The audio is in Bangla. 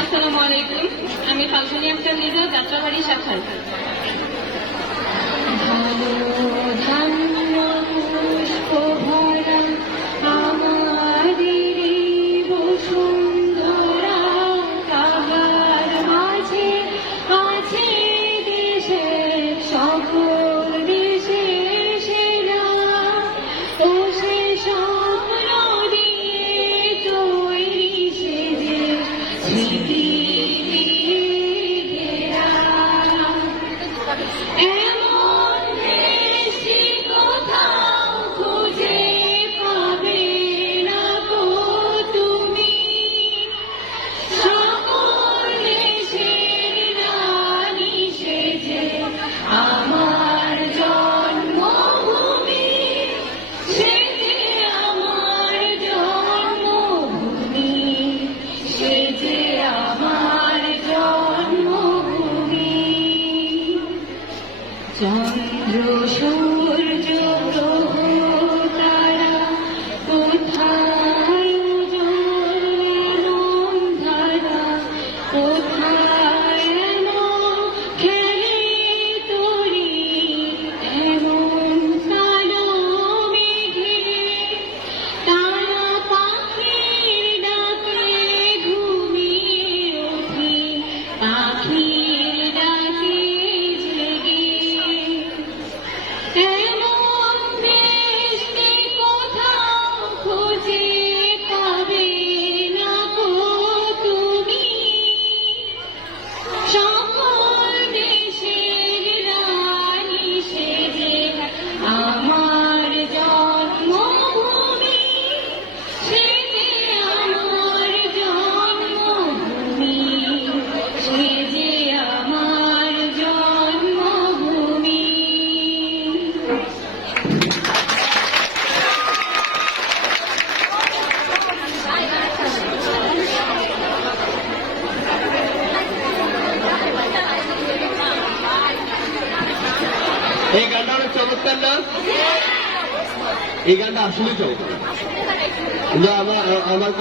আসসালামু আলাইকুম। আমি ফাল্গুনি আক্তার নিজ যাত্রাবাড়ি শাখায় 想如初 এই গানটা আসলে তো আমার